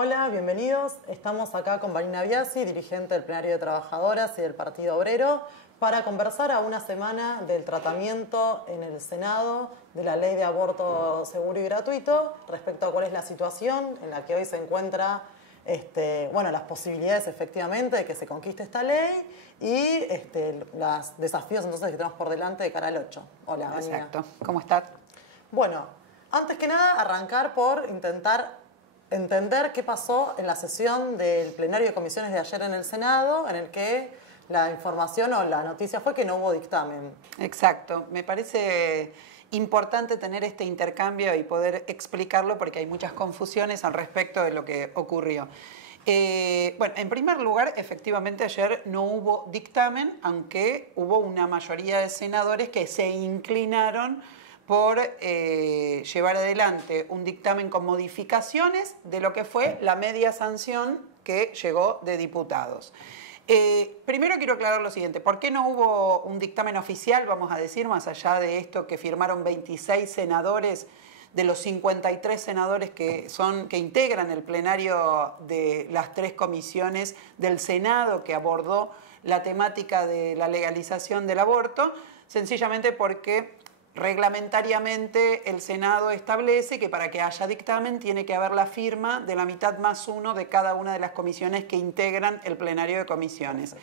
Hola, bienvenidos. Estamos acá con Vanina Biasi, dirigente del Plenario de Trabajadoras y del Partido Obrero, para conversar a una semana del tratamiento en el Senado de la Ley de Aborto Seguro y Gratuito respecto a cuál es la situación en la que hoy se encuentra, las posibilidades efectivamente de que se conquiste esta ley y los desafíos entonces que tenemos por delante de cara al 8. Hola, Vanina. Exacto. ¿Cómo estás? Bueno, antes que nada arrancar por intentar entender qué pasó en la sesión del plenario de comisiones de ayer en el Senado, en el que la información o la noticia fue que no hubo dictamen. Exacto. Me parece importante tener este intercambio y poder explicarlo porque hay muchas confusiones al respecto de lo que ocurrió. En primer lugar, efectivamente ayer no hubo dictamen, aunque hubo una mayoría de senadores que se inclinaron por llevar adelante un dictamen con modificaciones de lo que fue la media sanción que llegó de diputados. Primero quiero aclarar lo siguiente, ¿por qué no hubo un dictamen oficial, vamos a decir, más allá de esto que firmaron 26 senadores de los 53 senadores que integran el plenario de las 3 comisiones del Senado que abordó la temática de la legalización del aborto? Sencillamente porque reglamentariamente el Senado establece que para que haya dictamen tiene que haber la firma de la mitad más 1 de cada una de las comisiones que integran el plenario de comisiones.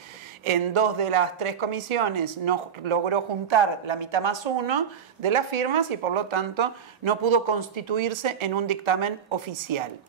En 2 de las 3 comisiones no logró juntar la mitad más 1 de las firmas y por lo tanto no pudo constituirse en un dictamen oficial.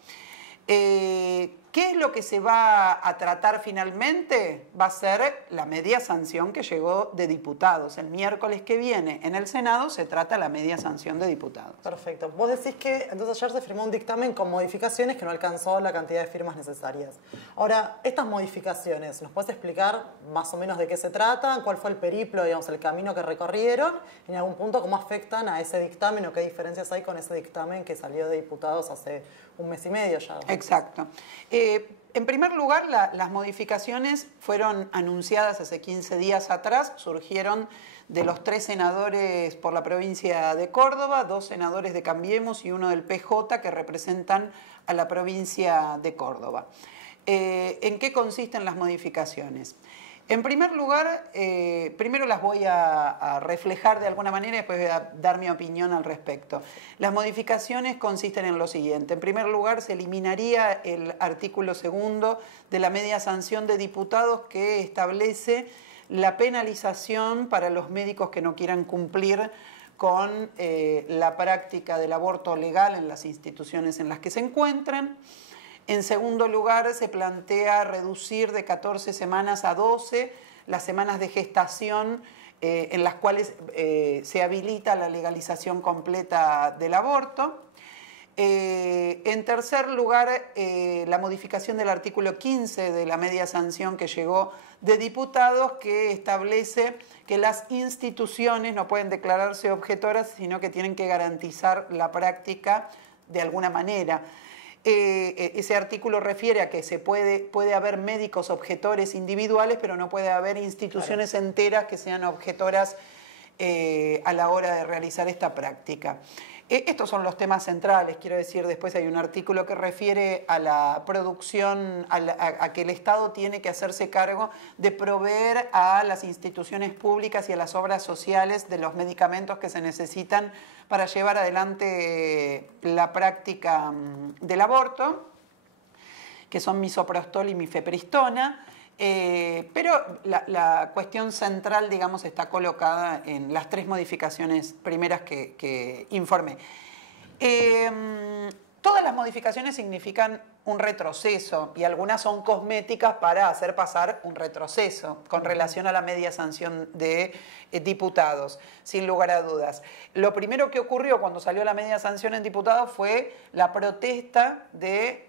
¿Qué es lo que se va a tratar finalmente? Va a ser la media sanción que llegó de diputados. El miércoles que viene en el Senado se trata la media sanción de diputados. Perfecto. Vos decís que entonces ayer se firmó un dictamen con modificaciones que no alcanzó la cantidad de firmas necesarias. Ahora, estas modificaciones, ¿nos puedes explicar más o menos de qué se tratan? ¿Cuál fue el periplo, digamos, el camino que recorrieron? Y en algún punto, ¿cómo afectan a ese dictamen o qué diferencias hay con ese dictamen que salió de diputados hace un mes y medio ya? Exacto. En primer lugar, las modificaciones fueron anunciadas hace 15 días atrás, surgieron de los 3 senadores por la provincia de Córdoba, 2 senadores de Cambiemos y 1 del PJ que representan a la provincia de Córdoba. ¿En qué consisten las modificaciones? En primer lugar, primero las voy a reflejar de alguna manera y después voy a dar mi opinión al respecto. Las modificaciones consisten en lo siguiente. En primer lugar, se eliminaría el artículo 2 de la media sanción de diputados que establece la penalización para los médicos que no quieran cumplir con la práctica del aborto legal en las instituciones en las que se encuentran. En segundo lugar, se plantea reducir de 14 semanas a 12 las semanas de gestación en las cuales se habilita la legalización completa del aborto. En tercer lugar, la modificación del artículo 15 de la media sanción que llegó de diputados que establece que las instituciones no pueden declararse objetoras, sino que tienen que garantizar la práctica de alguna manera. Ese artículo refiere a que puede haber médicos objetores individuales, pero no puede haber instituciones enteras que sean objetoras a la hora de realizar esta práctica. Estos son los temas centrales, quiero decir, después hay un artículo que refiere a la producción, a que el Estado tiene que hacerse cargo de proveer a las instituciones públicas y a las obras sociales de los medicamentos que se necesitan para llevar adelante la práctica del aborto, que son misoprostol y mifepristona. Pero la cuestión central, digamos, está colocada en las 3 modificaciones primeras que informé. Todas las modificaciones significan un retroceso y algunas son cosméticas para hacer pasar un retroceso con relación a la media sanción de diputados, sin lugar a dudas. Lo primero que ocurrió cuando salió la media sanción en diputados fue la protesta de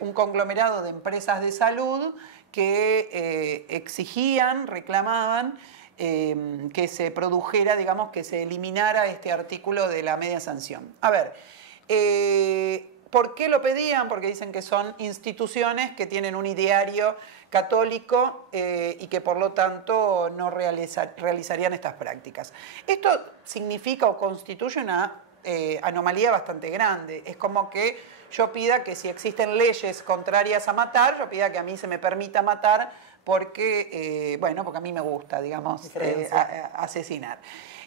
un conglomerado de empresas de salud que exigían, reclamaban que se produjera, digamos, que se eliminara este artículo de la media sanción. A ver, ¿por qué lo pedían? Porque dicen que son instituciones que tienen un ideario católico y que por lo tanto no realizarían estas prácticas. Esto significa o constituye una anomalía bastante grande. Es como que yo pida que si existen leyes contrarias a matar, yo pida que a mí se me permita matar porque, bueno, porque a mí me gusta, digamos, asesinar.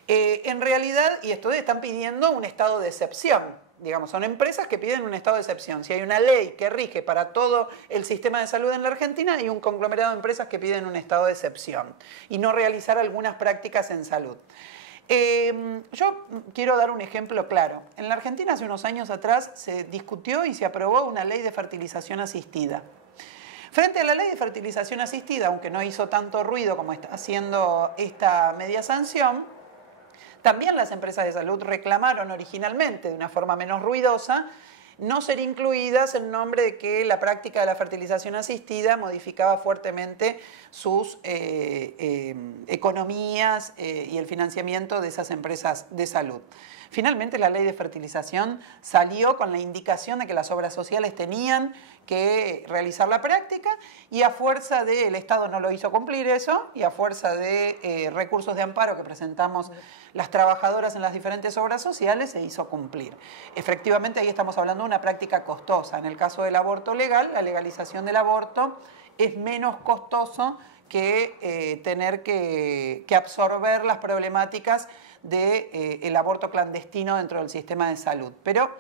En realidad, y esto están pidiendo un estado de excepción. Digamos, son empresas que piden un estado de excepción. Si hay una ley que rige para todo el sistema de salud en la Argentina, hay un conglomerado de empresas que piden un estado de excepción y no realizar algunas prácticas en salud. Yo quiero dar un ejemplo claro. En la Argentina hace unos años atrás se discutió y se aprobó una ley de fertilización asistida. Frente a la ley de fertilización asistida, aunque no hizo tanto ruido como está haciendo esta media sanción, también las empresas de salud reclamaron originalmente, de una forma menos ruidosa, no ser incluidas en nombre de que la práctica de la fertilización asistida modificaba fuertemente sus economías y el financiamiento de esas empresas de salud. Finalmente la ley de fertilización salió con la indicación de que las obras sociales tenían que realizar la práctica y a fuerza de, el Estado no lo hizo cumplir eso, y a fuerza de recursos de amparo que presentamos las trabajadoras en las diferentes obras sociales se hizo cumplir. Efectivamente ahí estamos hablando de una práctica costosa. En el caso del aborto legal, la legalización del aborto es menos costoso que tener que absorber las problemáticas del aborto clandestino dentro del sistema de salud. Pero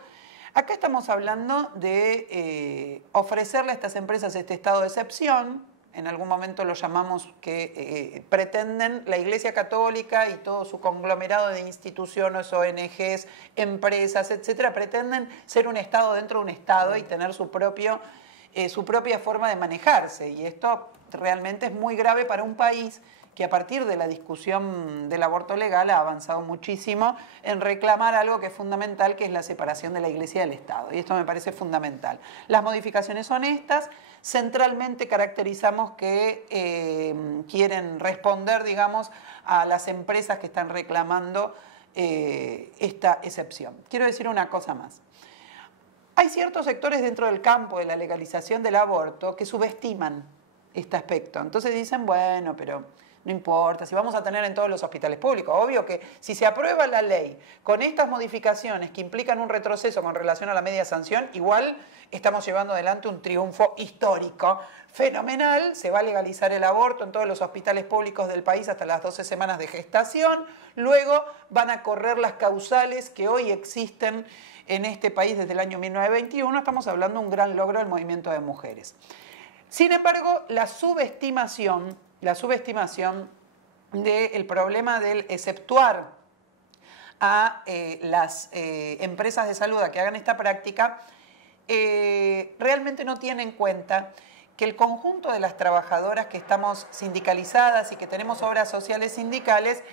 acá estamos hablando de ofrecerle a estas empresas este estado de excepción. En algún momento lo llamamos que pretenden la Iglesia Católica y todo su conglomerado de instituciones, ONGs, empresas, etcétera, pretenden ser un Estado dentro de un Estado y tener su propia forma de manejarse. Y esto realmente es muy grave para un país que a partir de la discusión del aborto legal ha avanzado muchísimo en reclamar algo que es fundamental, que es la separación de la Iglesia del Estado. Y esto me parece fundamental. Las modificaciones son estas. Centralmente caracterizamos que quieren responder, digamos, a las empresas que están reclamando esta excepción. Quiero decir una cosa más. Hay ciertos sectores dentro del campo de la legalización del aborto que subestiman este aspecto. Entonces dicen, bueno, pero no importa, si vamos a tener en todos los hospitales públicos. Obvio que si se aprueba la ley con estas modificaciones que implican un retroceso con relación a la media sanción, igual estamos llevando adelante un triunfo histórico, fenomenal. Se va a legalizar el aborto en todos los hospitales públicos del país hasta las 12 semanas de gestación. Luego van a correr las causales que hoy existen en este país desde el año 1921. Estamos hablando de un gran logro del movimiento de mujeres. Sin embargo, la subestimación del problema del exceptuar a las empresas de salud a que hagan esta práctica realmente no tiene en cuenta que el conjunto de las trabajadoras que estamos sindicalizadas y que tenemos obras sociales sindicales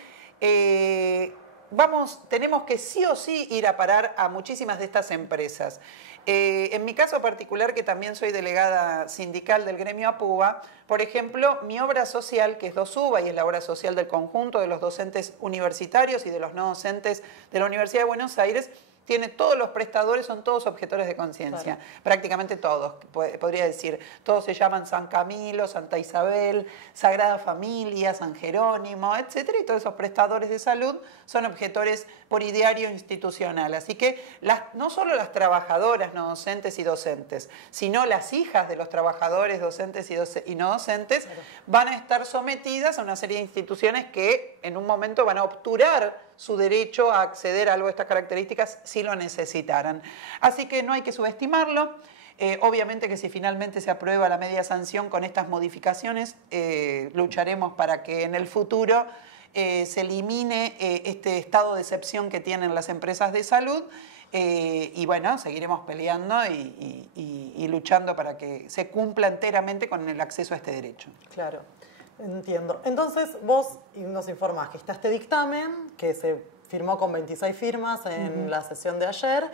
tenemos que sí o sí ir a parar a muchísimas de estas empresas. En mi caso particular, que también soy delegada sindical del gremio APUBA, por ejemplo, mi obra social, que es DOSUBA y es la obra social del conjunto de los docentes universitarios y de los no docentes de la Universidad de Buenos Aires, tiene todos los prestadores, son todos objetores de conciencia, claro. Prácticamente todos, podría decir, todos se llaman San Camilo, Santa Isabel, Sagrada Familia, San Jerónimo, etcétera, y todos esos prestadores de salud son objetores por ideario institucional. Así que no solo las trabajadoras no docentes y docentes, sino las hijas de los trabajadores docentes y no docentes, claro, van a estar sometidas a una serie de instituciones que en un momento van a obturar su derecho a acceder a algo de estas características si lo necesitaran. Así que no hay que subestimarlo. Obviamente que si finalmente se aprueba la media sanción con estas modificaciones, lucharemos para que en el futuro se elimine este estado de excepción que tienen las empresas de salud y bueno, seguiremos peleando y luchando para que se cumpla enteramente con el acceso a este derecho. Claro. Entiendo. Entonces vos nos informás que está este dictamen que se firmó con 26 firmas en la sesión de ayer,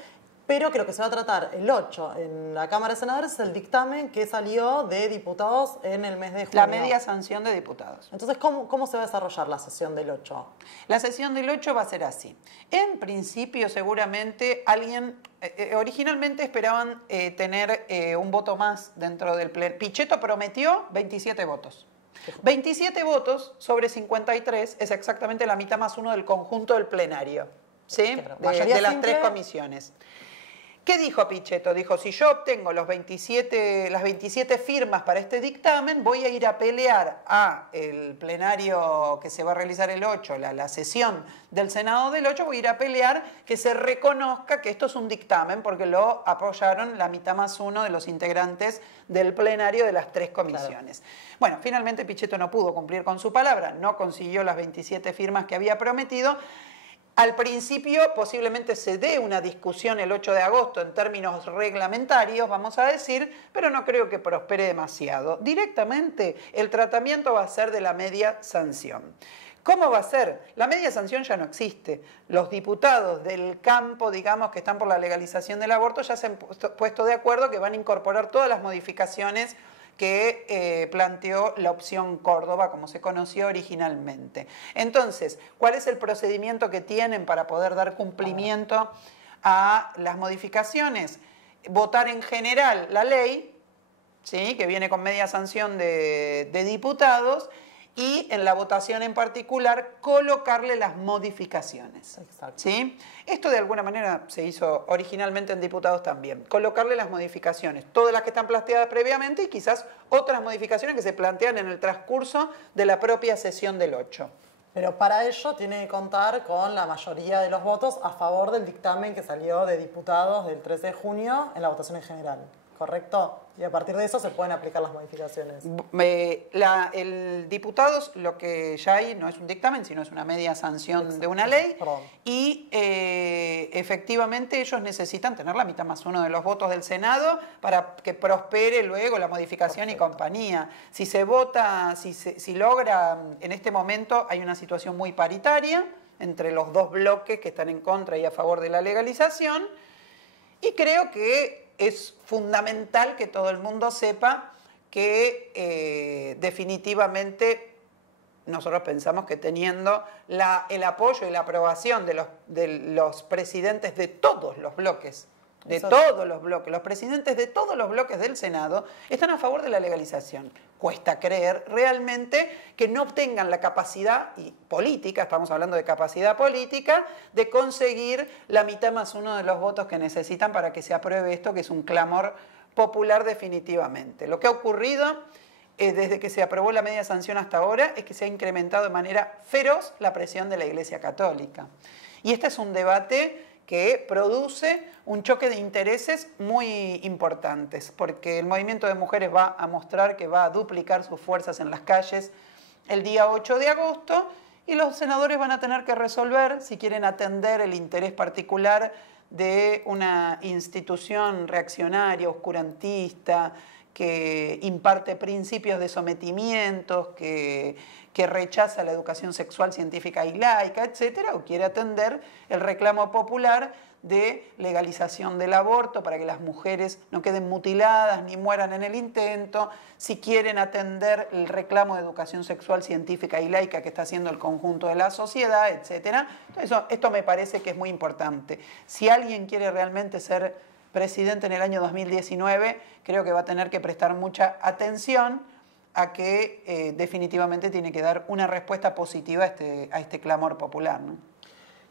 pero creo que se va a tratar el 8 en la Cámara de Senadores, el dictamen que salió de diputados en el mes de junio. La media sanción de diputados. Entonces, ¿cómo se va a desarrollar la sesión del 8? La sesión del 8 va a ser así. En principio, seguramente originalmente esperaban tener un voto más dentro del pleno. Pichetto prometió 27 votos. 27 votos sobre 53 es exactamente la mitad más uno del conjunto del plenario, ¿sí? Claro, de las tres comisiones. ¿Qué dijo Pichetto? Dijo, si yo obtengo las 27 firmas para este dictamen, voy a ir a pelear el plenario que se va a realizar el 8, la sesión del Senado del 8, voy a ir a pelear que se reconozca que esto es un dictamen, porque lo apoyaron la mitad más uno de los integrantes del plenario de las 3 comisiones. Claro. Bueno, finalmente Pichetto no pudo cumplir con su palabra, no consiguió las 27 firmas que había prometido. Al principio posiblemente se dé una discusión el 8 de agosto en términos reglamentarios, vamos a decir, pero no creo que prospere demasiado. Directamente el tratamiento va a ser de la media sanción. ¿Cómo va a ser? La media sanción ya no existe. Los diputados del campo, digamos, que están por la legalización del aborto ya se han puesto de acuerdo que van a incorporar todas las modificaciones que planteó la opción Córdoba, como se conoció originalmente. Entonces, ¿cuál es el procedimiento que tienen para poder dar cumplimiento a las modificaciones? Votar en general la ley, ¿sí?, que viene con media sanción de diputados, y en la votación en particular colocarle las modificaciones. Exacto. ¿Sí? Esto de alguna manera se hizo originalmente en diputados también. Colocarle las modificaciones, todas las que están planteadas previamente y quizás otras modificaciones que se plantean en el transcurso de la propia sesión del 8. Pero para ello tiene que contar con la mayoría de los votos a favor del dictamen que salió de diputados del 13 de junio en la votación en general. ¿Correcto? Y a partir de eso se pueden aplicar las modificaciones. El diputados, lo que ya hay no es un dictamen, sino es una media sanción. Exacto. De una ley. Perdón. Y efectivamente ellos necesitan tener la mitad más uno de los votos del Senado para que prospere luego la modificación. Perfecto. Y compañía. Si se vota, si logra, en este momento hay una situación muy paritaria entre los dos bloques que están en contra y a favor de la legalización, y creo que es fundamental que todo el mundo sepa que definitivamente nosotros pensamos que teniendo el apoyo y la aprobación de los presidentes de todos los bloques, los presidentes de todos los bloques del Senado están a favor de la legalización. Cuesta creer realmente que no obtengan la capacidad política, estamos hablando de capacidad política, de conseguir la mitad más uno de los votos que necesitan para que se apruebe esto, que es un clamor popular definitivamente. Lo que ha ocurrido desde que se aprobó la media sanción hasta ahora es que se ha incrementado de manera feroz la presión de la Iglesia Católica. Y este es un debate que produce un choque de intereses muy importantes, porque el movimiento de mujeres va a mostrar que va a duplicar sus fuerzas en las calles el día 8 de agosto, y los senadores van a tener que resolver si quieren atender el interés particular de una institución reaccionaria, oscurantista, que imparte principios de sometimiento, que rechaza la educación sexual, científica y laica, etcétera, o quiere atender el reclamo popular de legalización del aborto para que las mujeres no queden mutiladas ni mueran en el intento, si quieren atender el reclamo de educación sexual, científica y laica que está haciendo el conjunto de la sociedad, etcétera. Entonces, esto me parece que es muy importante. Si alguien quiere realmente ser presidente en el año 2019, creo que va a tener que prestar mucha atención a que definitivamente tiene que dar una respuesta positiva a este clamor popular, ¿no?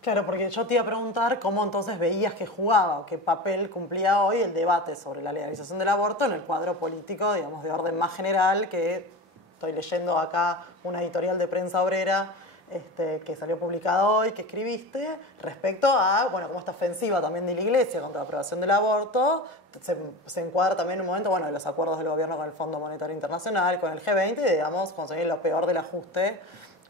Claro, porque yo te iba a preguntar cómo entonces veías que jugaba o qué papel cumplía hoy el debate sobre la legalización del aborto en el cuadro político, digamos, de orden más general, que estoy leyendo acá una editorial de Prensa Obrera que salió publicada hoy, que escribiste, respecto a, bueno, cómo esta ofensiva también de la Iglesia contra la aprobación del aborto se encuadra también en un momento, bueno, de los acuerdos del gobierno con el Fondo Monetario Internacional, con el G20, y, digamos, conseguir lo peor del ajuste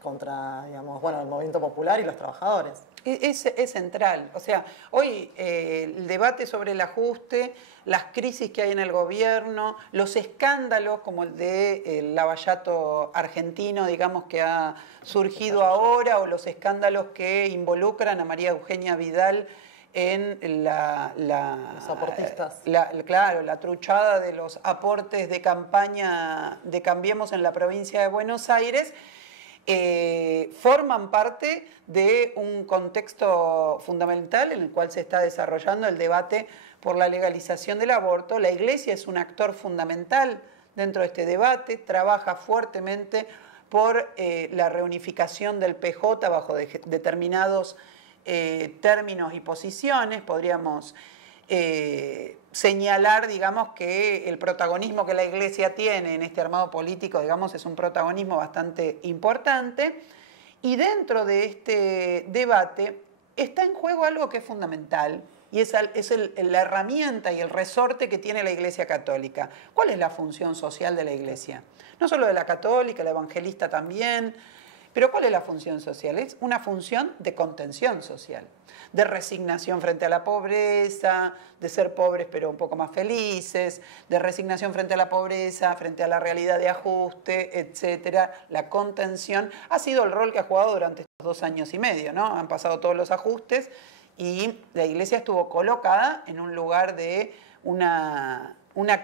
contra, digamos, bueno, el movimiento popular y los trabajadores. Es central. O sea, hoy el debate sobre el ajuste, las crisis que hay en el gobierno, los escándalos como el del Lavallato argentino, digamos, que ha surgido ahora, o los escándalos que involucran a María Eugenia Vidal en los aportistas. Claro, la truchada de los aportes de campaña de Cambiemos en la provincia de Buenos Aires, forman parte de un contexto fundamental en el cual se está desarrollando el debate por la legalización del aborto. La Iglesia es un actor fundamental dentro de este debate, trabaja fuertemente por la reunificación del PJ bajo determinados términos y posiciones. Podríamos señalar, digamos, que el protagonismo que la Iglesia tiene en este armado político, digamos, es un protagonismo bastante importante. Y dentro de este debate está en juego algo que es fundamental, y es la herramienta y el resorte que tiene la Iglesia Católica. ¿Cuál es la función social de la Iglesia? No solo de la católica, la evangelista también, pero ¿cuál es la función social? Es una función de contención social, de resignación frente a la pobreza, de ser pobres pero un poco más felices, de resignación frente a la pobreza, frente a la realidad de ajuste, etcétera. La contención ha sido el rol que ha jugado durante estos 2 años y medio, ¿no? Han pasado todos los ajustes y la Iglesia estuvo colocada en un lugar de una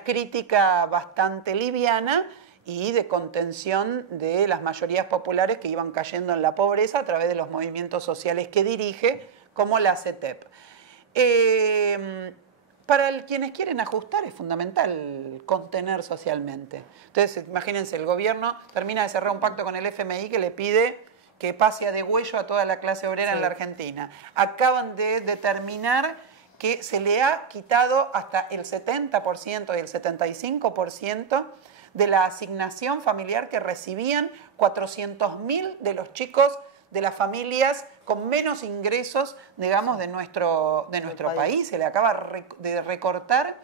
crítica bastante liviana y de contención de las mayorías populares que iban cayendo en la pobreza a través de los movimientos sociales que dirige, como la CETEP. Para quienes quieren ajustar es fundamental contener socialmente. Entonces, imagínense, el gobierno termina de cerrar un pacto con el FMI que le pide que pase a degüello a toda la clase obrera en la Argentina. Acaban de determinar que se le ha quitado hasta el 70% y el 75% de la asignación familiar que recibían 400.000 de los chicos de las familias con menos ingresos, digamos, de nuestro país. Se le acaba de recortar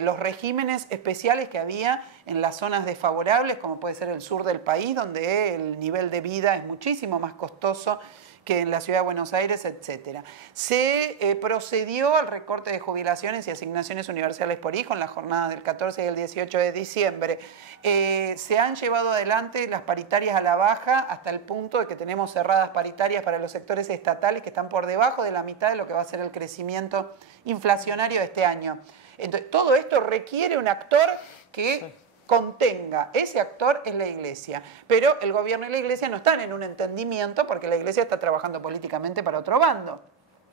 los regímenes especiales que había en las zonas desfavorables, como puede ser el sur del país, donde el nivel de vida es muchísimo más costoso que en la ciudad de Buenos Aires, etc. Se procedió al recorte de jubilaciones y asignaciones universales por hijo en las jornadas del 14 y el 18 de diciembre. Se han llevado adelante las paritarias a la baja hasta el punto de que tenemos cerradas paritarias para los sectores estatales que están por debajo de la mitad de lo que va a ser el crecimiento inflacionario de este año. Entonces, todo esto requiere un actor que contenga. Ese actor es la Iglesia, pero el gobierno y la Iglesia no están en un entendimiento porque la Iglesia está trabajando políticamente para otro bando.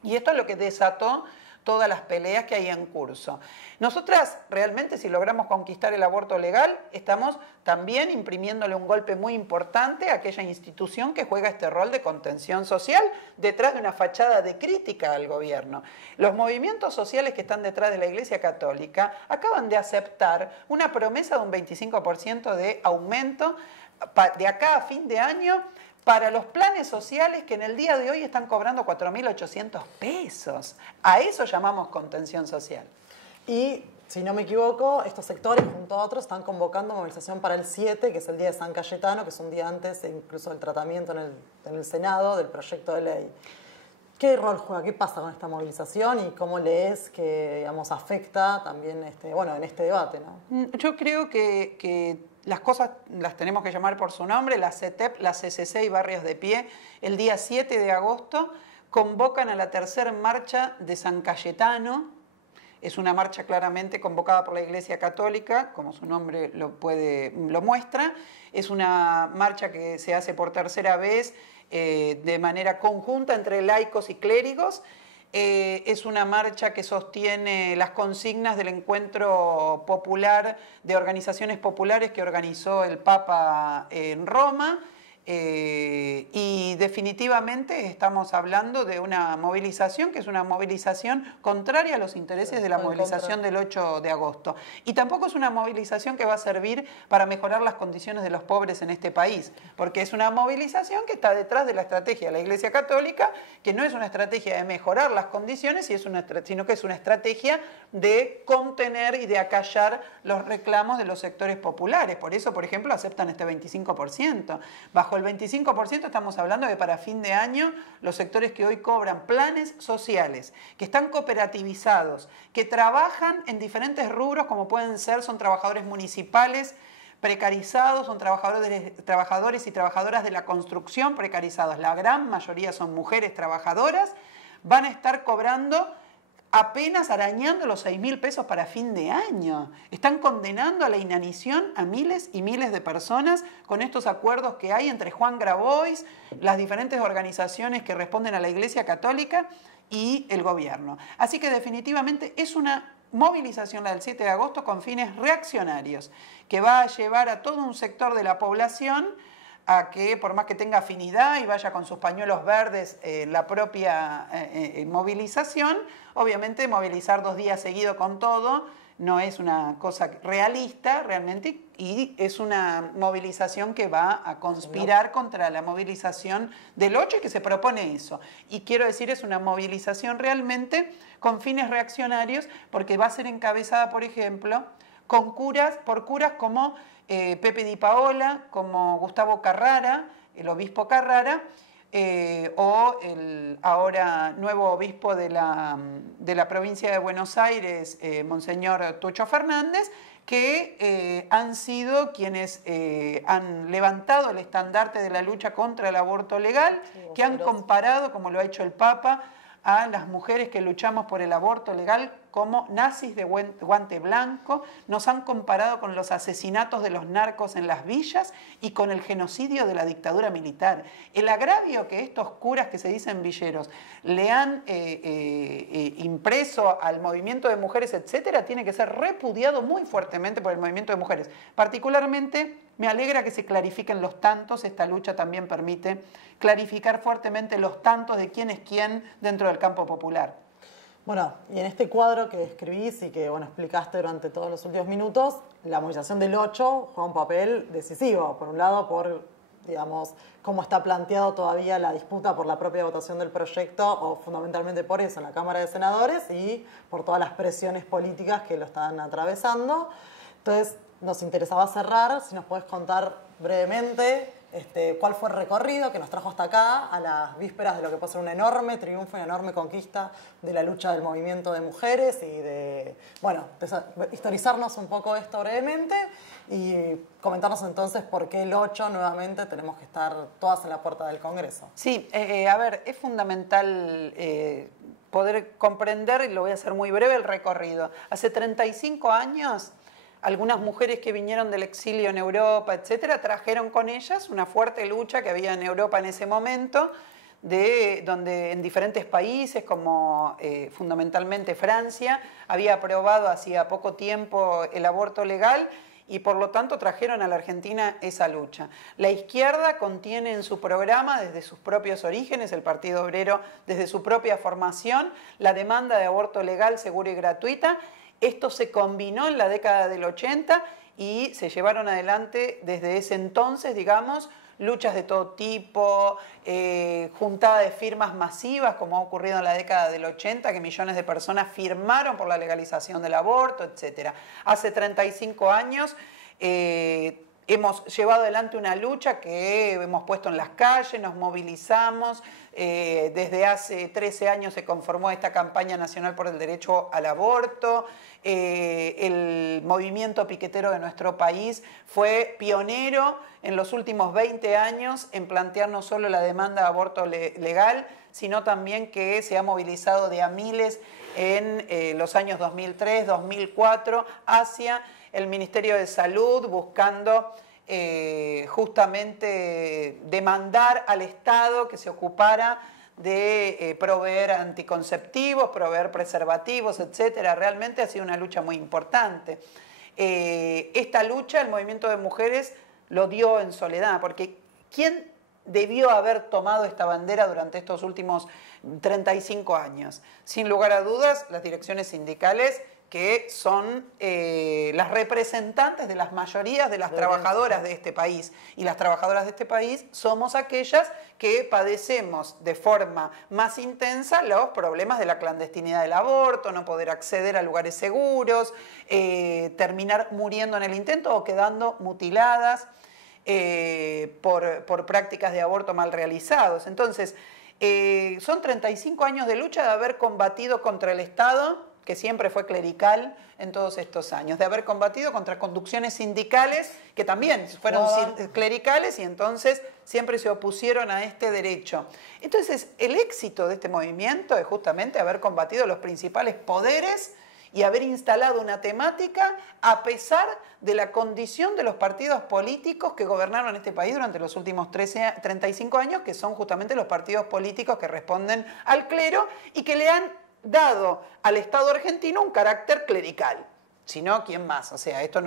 Y esto es lo que desató todas las peleas que hay en curso. Nosotras realmente, si logramos conquistar el aborto legal, estamos también imprimiéndole un golpe muy importante a aquella institución que juega este rol de contención social detrás de una fachada de crítica al gobierno. Los movimientos sociales que están detrás de la Iglesia Católica acaban de aceptar una promesa de un 25% de aumento de acá a fin de año para los planes sociales que en el día de hoy están cobrando 4.800 pesos. A eso llamamos contención social. Y, si no me equivoco, estos sectores, junto a otros, están convocando movilización para el 7, que es el día de San Cayetano, que es un día antes incluso del tratamiento en el Senado del proyecto de ley. ¿Qué rol juega? ¿Qué pasa con esta movilización? ¿Y cómo lees que, digamos, afecta también en este debate, ¿no? Yo creo que las cosas las tenemos que llamar por su nombre. La CETEP, la CCC y Barrios de Pie, el día 7 de agosto convocan a la tercera marcha de San Cayetano. Es una marcha claramente convocada por la Iglesia Católica, como su nombre lo muestra. Es una marcha que se hace por tercera vez de manera conjunta entre laicos y clérigos. Es una marcha que sostiene las consignas del encuentro popular de organizaciones populares que organizó el Papa en Roma. Y definitivamente estamos hablando de una movilización que es una movilización contraria a los intereses de la movilización del 8 de agosto. Y tampoco es una movilización que va a servir para mejorar las condiciones de los pobres en este país, porque es una movilización que está detrás de la estrategia de la Iglesia Católica, que no es una estrategia de mejorar las condiciones, sino que es una estrategia de contener y de acallar los reclamos de los sectores populares. Por eso, por ejemplo, aceptan este 25%. Bajo el 25% estamos hablando de para fin de año los sectores que hoy cobran planes sociales, que están cooperativizados, que trabajan en diferentes rubros como pueden ser, son trabajadores municipales precarizados, son trabajadores y trabajadoras de la construcción precarizados. La gran mayoría son mujeres trabajadoras, van a estar cobrando apenas arañando los 6.000 pesos para fin de año. Están condenando a la inanición a miles y miles de personas con estos acuerdos que hay entre Juan Grabois, las diferentes organizaciones que responden a la Iglesia Católica y el gobierno. Así que definitivamente es una movilización, la del 7 de agosto, con fines reaccionarios, que va a llevar a todo un sector de la población a que por más que tenga afinidad y vaya con sus pañuelos verdes la propia movilización, obviamente movilizar 2 días seguidos con todo no es una cosa realista realmente y es una movilización que va a conspirar contra la movilización del 8 y que se propone eso. Y quiero decir, es una movilización realmente con fines reaccionarios porque va a ser encabezada, por ejemplo, por curas como Pepe Di Paola, como Gustavo Carrara, el obispo Carrara, o el ahora nuevo obispo de la provincia de Buenos Aires, Monseñor Tucho Fernández, que han sido quienes han levantado el estandarte de la lucha contra el aborto legal, que han comparado, como lo ha hecho el Papa, a las mujeres que luchamos por el aborto legal como nazis de guante blanco, nos han comparado con los asesinatos de los narcos en las villas y con el genocidio de la dictadura militar. El agravio que estos curas que se dicen villeros le han impreso al movimiento de mujeres, etcétera, tiene que ser repudiado muy fuertemente por el movimiento de mujeres. Particularmente me alegra que se clarifiquen los tantos, esta lucha también permite clarificar fuertemente los tantos de quién es quién dentro del campo popular. Bueno, y en este cuadro que describís y que explicaste durante todos los últimos minutos, la movilización del 8 juega un papel decisivo. Por un lado, por, digamos, cómo está planteado todavía la disputa por la propia votación del proyecto, o fundamentalmente por eso en la Cámara de Senadores, y por todas las presiones políticas que lo están atravesando. Entonces, nos interesaba cerrar, si nos puedes contar brevemente cuál fue el recorrido que nos trajo hasta acá, a las vísperas de lo que puede ser un enorme triunfo, una enorme conquista de la lucha del movimiento de mujeres y de, bueno, historizarnos un poco esto brevemente y comentarnos entonces por qué el 8 nuevamente tenemos que estar todas en la puerta del Congreso. Sí, a ver, es fundamental poder comprender, y lo voy a hacer muy breve, el recorrido. Hace 35 años... algunas mujeres que vinieron del exilio en Europa, etcétera, trajeron con ellas una fuerte lucha que había en Europa en ese momento, donde en diferentes países, como fundamentalmente Francia, había aprobado hacía poco tiempo el aborto legal y por lo tanto trajeron a la Argentina esa lucha. La izquierda contiene en su programa, desde sus propios orígenes, el Partido Obrero, desde su propia formación, la demanda de aborto legal, seguro y gratuita. Esto se combinó en la década del 80 y se llevaron adelante desde ese entonces, digamos, luchas de todo tipo, juntada de firmas masivas, como ha ocurrido en la década del 80, que millones de personas firmaron por la legalización del aborto, etc. Hace 35 años hemos llevado adelante una lucha que hemos puesto en las calles, nos movilizamos. Desde hace 13 años se conformó esta campaña nacional por el derecho al aborto. El movimiento piquetero de nuestro país fue pionero en los últimos 20 años en plantear no solo la demanda de aborto legal, sino también que se ha movilizado de a miles en los años 2003, 2004 hacia el Ministerio de Salud buscando justamente demandar al Estado que se ocupara de proveer anticonceptivos, proveer preservativos, etcétera. Realmente ha sido una lucha muy importante. Esta lucha, el movimiento de mujeres lo dio en soledad, porque ¿quién debió haber tomado esta bandera durante estos últimos 35 años? Sin lugar a dudas, las direcciones sindicales, que son las representantes de las mayorías de las trabajadoras de este país. Y las trabajadoras de este país somos aquellas que padecemos de forma más intensa los problemas de la clandestinidad del aborto, no poder acceder a lugares seguros, terminar muriendo en el intento o quedando mutiladas por prácticas de aborto mal realizados. Entonces, son 35 años de lucha de haber combatido contra el Estado, que siempre fue clerical en todos estos años, de haber combatido contra conducciones sindicales que también fueron clericales y entonces siempre se opusieron a este derecho. Entonces, el éxito de este movimiento es justamente haber combatido los principales poderes y haber instalado una temática a pesar de la condición de los partidos políticos que gobernaron este país durante los últimos 35 años, que son justamente los partidos políticos que responden al clero y que le han dado al Estado argentino un carácter clerical. Si no, ¿quién más? O sea, esto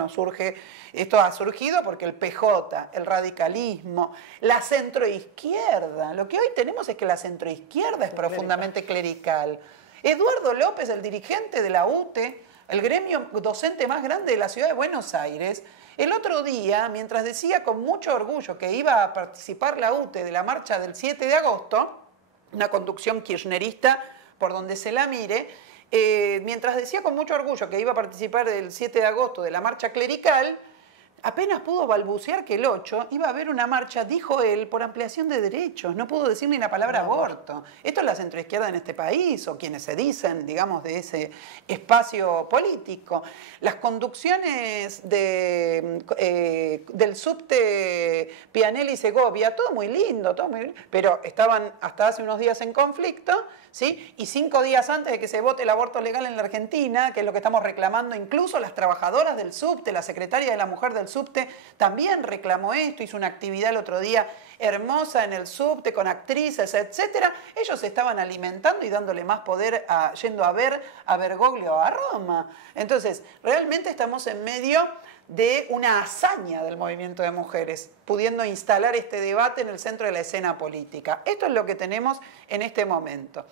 ha surgido porque el PJ, el radicalismo, la centroizquierda. Lo que hoy tenemos es que la centroizquierda es profundamente clerical. Eduardo López, el dirigente de la UTE, el gremio docente más grande de la ciudad de Buenos Aires, el otro día, mientras decía con mucho orgullo que iba a participar la UTE de la marcha del 7 de agosto, una conducción kirchnerista por donde se la mire, mientras decía con mucho orgullo que iba a participar el 7 de agosto de la marcha clerical, apenas pudo balbucear que el 8 iba a haber una marcha, dijo él, por ampliación de derechos. No pudo decir ni la palabra aborto. Esto es la centroizquierda en este país, o quienes se dicen, digamos, de ese espacio político. Las conducciones del subte Pianelli y Segovia, todo muy lindo, pero estaban hasta hace unos días en conflicto, ¿sí? Y 5 días antes de que se vote el aborto legal en la Argentina, que es lo que estamos reclamando, incluso las trabajadoras del subte, la secretaria de la mujer del subte también reclamó esto, hizo una actividad el otro día hermosa en el subte con actrices, etcétera. Ellos se estaban alimentando y dándole más poder yendo a ver a Bergoglio a Roma. Entonces, realmente estamos en medio de una hazaña del movimiento de mujeres, pudiendo instalar este debate en el centro de la escena política. Esto es lo que tenemos en este momento.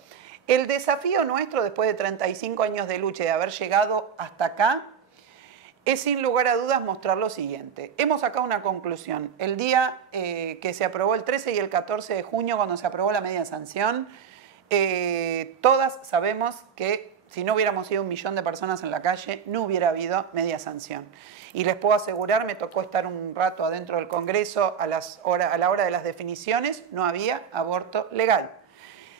El desafío nuestro, después de 35 años de lucha y de haber llegado hasta acá, es sin lugar a dudas mostrar lo siguiente. Hemos sacado una conclusión. El día que se aprobó el 13 y el 14 de junio, cuando se aprobó la media sanción, todas sabemos que si no hubiéramos sido 1 millón de personas en la calle, no hubiera habido media sanción. Y les puedo asegurar, me tocó estar un rato adentro del Congreso a la hora de las definiciones, no había aborto legal.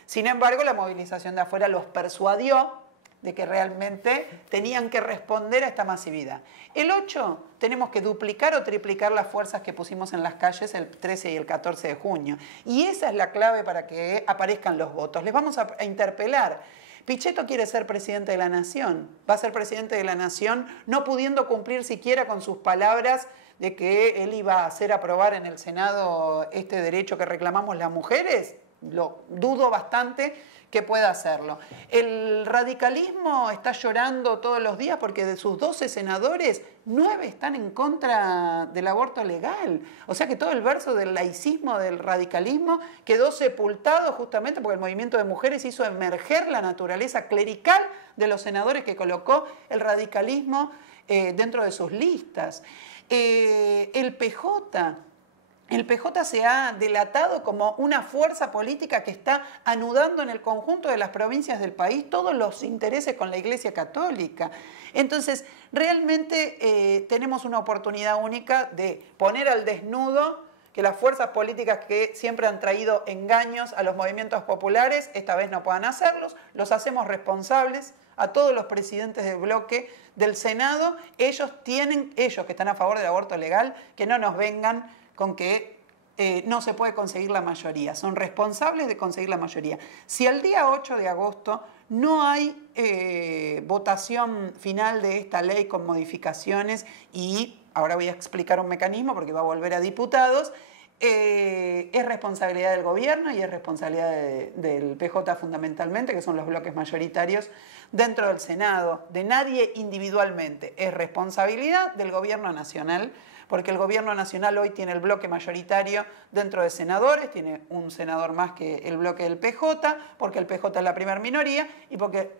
Sin embargo, la movilización de afuera los persuadió de que realmente tenían que responder a esta masividad. El 8 tenemos que duplicar o triplicar las fuerzas que pusimos en las calles el 13 y el 14 de junio. Y esa es la clave para que aparezcan los votos. Les vamos a interpelar. Pichetto quiere ser presidente de la Nación. Va a ser presidente de la Nación no pudiendo cumplir siquiera con sus palabras de que él iba a hacer aprobar en el Senado este derecho que reclamamos las mujeres. Lo dudo bastante que pueda hacerlo. El radicalismo está llorando todos los días porque de sus 12 senadores, 9 están en contra del aborto legal. O sea que todo el verso del laicismo, del radicalismo, quedó sepultado justamente porque el movimiento de mujeres hizo emerger la naturaleza clerical de los senadores que colocó el radicalismo dentro de sus listas. El PJ se ha delatado como una fuerza política que está anudando en el conjunto de las provincias del país todos los intereses con la Iglesia Católica. Entonces, realmente tenemos una oportunidad única de poner al desnudo que las fuerzas políticas que siempre han traído engaños a los movimientos populares, esta vez no puedan hacerlos, los hacemos responsables a todos los presidentes del bloque del Senado, ellos que están a favor del aborto legal, que no nos vengan con que no se puede conseguir la mayoría. Son responsables de conseguir la mayoría. Si al día 8 de agosto no hay votación final de esta ley con modificaciones, y ahora voy a explicar un mecanismo porque va a volver a diputados, es responsabilidad del gobierno y es responsabilidad del PJ fundamentalmente, que son los bloques mayoritarios dentro del Senado, de nadie individualmente. Es responsabilidad del gobierno nacional, porque el gobierno nacional hoy tiene el bloque mayoritario dentro de senadores, tiene un senador más que el bloque del PJ, porque el PJ es la primera minoría y porque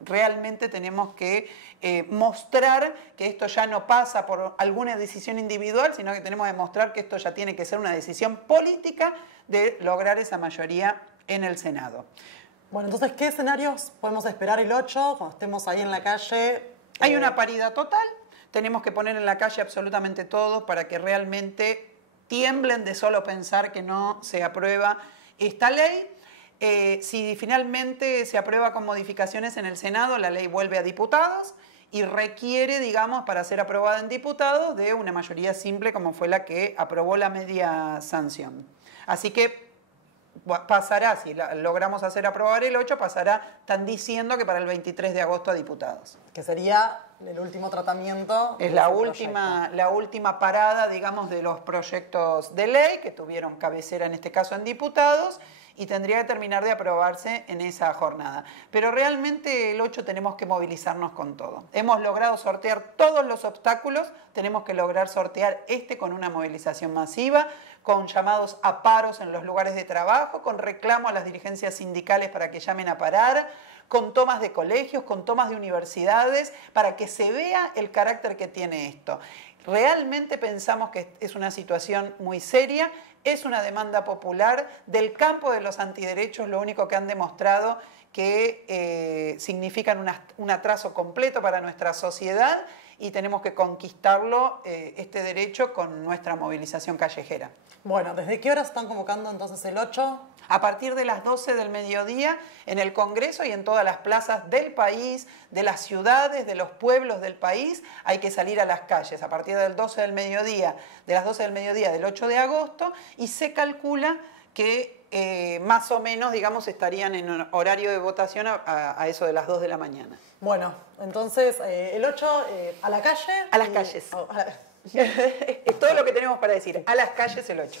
realmente tenemos que mostrar que esto ya no pasa por alguna decisión individual, sino que tenemos que mostrar que esto ya tiene que ser una decisión política de lograr esa mayoría en el Senado. Bueno, entonces, ¿qué escenarios podemos esperar el 8 cuando estemos ahí en la calle? Hay una paridad total. Tenemos que poner en la calle absolutamente todo para que realmente tiemblen de solo pensar que no se aprueba esta ley. Si finalmente se aprueba con modificaciones en el Senado, la ley vuelve a diputados y requiere, digamos, para ser aprobada en diputados, de una mayoría simple como fue la que aprobó la media sanción. Así que pasará, si logramos hacer aprobar el 8, pasará, están diciendo que para el 23 de agosto a diputados. Que sería el último tratamiento. Es la última parada, digamos, de los proyectos de ley que tuvieron cabecera en este caso en diputados y tendría que terminar de aprobarse en esa jornada. Pero realmente el 8 tenemos que movilizarnos con todo. Hemos logrado sortear todos los obstáculos, tenemos que lograr sortear con una movilización masiva, con llamados a paros en los lugares de trabajo, con reclamo a las dirigencias sindicales para que llamen a parar, con tomas de colegios, con tomas de universidades, para que se vea el carácter que tiene esto. Realmente pensamos que es una situación muy seria, es una demanda popular. Del campo de los antiderechos, lo único que han demostrado que significan un atraso completo para nuestra sociedad y tenemos que conquistarlo, este derecho, con nuestra movilización callejera. Bueno, ¿desde qué hora están convocando entonces el 8? A partir de las 12 del mediodía en el Congreso y en todas las plazas del país, de las ciudades, de los pueblos del país, hay que salir a las calles a partir del 12 del mediodía, de las 12 del mediodía del 8 de agosto, y se calcula que más o menos, digamos, estarían en horario de votación a eso de las 2 de la mañana. Bueno, entonces el 8 a la calle. A las calles. Es todo lo que tenemos para decir. A las calles el 8.